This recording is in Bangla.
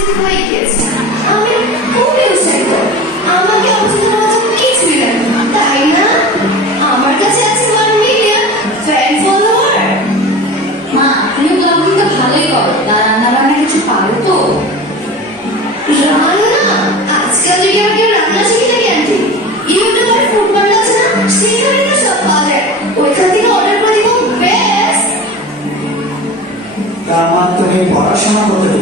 অপরিচিত হয়ে গিয়েছে। আমি খুবই উৎসাহিত। আমাকে অপরিচিত হওয়ার জন্য কিছুই লাগে না, তাই না? আমার কাছে আছে 1 মিলিয়ন ফ্যান ফলোয়ার। মা, তুমি ব্লগিং তো ভালোই করো, তা রান্না বান্না কিছু পারো তো? রান্না? আজকাল যদি আর কেউ রান্না শিখে থাকে আন্টি, ইউটিউবে ফুড পার্লার আছে না, সেখানে তো সব পাওয়া যায়, ওইখান থেকে অর্ডার করে দিব। বেস্ট। তার মা, তুমি পড়াশোনা করতে